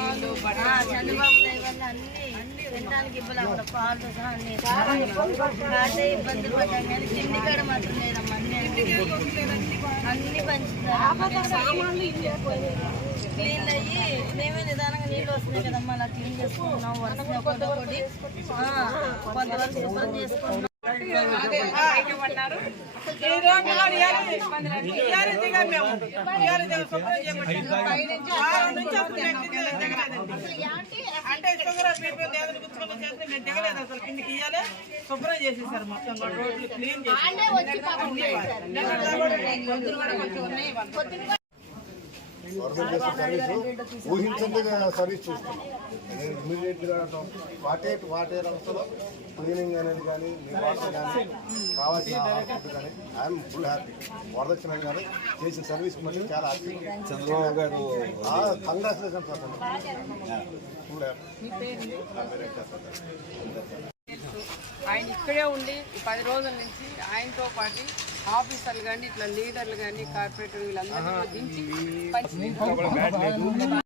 నీళ్ళు చంద్రబాబు దయ వల్ల అన్ని తినడానికి ఇబ్బంది అక్కడ పాలు సహా అన్ని కాసే ఇబ్బందులు పడ్డాం కానీ తిండి కాడ మాత్రం లేదమ్మా అన్ని అన్ని పంచుతారు క్లీన్ అయ్యి మేమే నిదానంగా నీళ్ళు వస్తున్నాయి కదమ్మా అలా క్లీన్ చేసుకుంటున్నాం. వరుసగా ఒకటి ఒకటి ఆ, కొంతవరకు శుభ్రం చేసుకుంటున్నాం. మేము ఇయ్యాలి దిగాం శుభ్రం చేపట్టాం వారం నుంచి అసలు మేము దిగలేదు, దిగలేదండి అంటే షుగర్ బీపీ ఏదైనా గుచ్చుకొని చేస్తే మేము దిగలేదు అసలు. కిందికి ఇయ్యాలి. శుభ్రం చేసేసారు మొత్తం రోడ్లు క్లీన్ చేసి సర్వీసు. ఊహించండి సర్వీస్ చూస్తున్నాం నేను ఇమీడియట్గా వాటే వాటే రంగంలో క్లీనింగ్ అనేది కానీ మీ వాటర్ కానీ కావాల్సిన ఫుడ్ కానీ ఐఎమ్ ఫుల్ హ్యాపీ వరదక్షిణ కానీ చేసిన సర్వీస్ మళ్ళీ చాలా హ్యాపీ చంద్రబాబు గారు కంగ్రాచులేషన్ సార్ ఫుల్ హ్యాపీ ఆయన ఇక్కడే ఉండి పది రోజుల నుంచి ఆయనతో పాటు ఆఫీసర్లు కానీ ఇట్లా లీడర్లు కానీ కార్పొరేటర్ వీళ్ళందరినీ దించి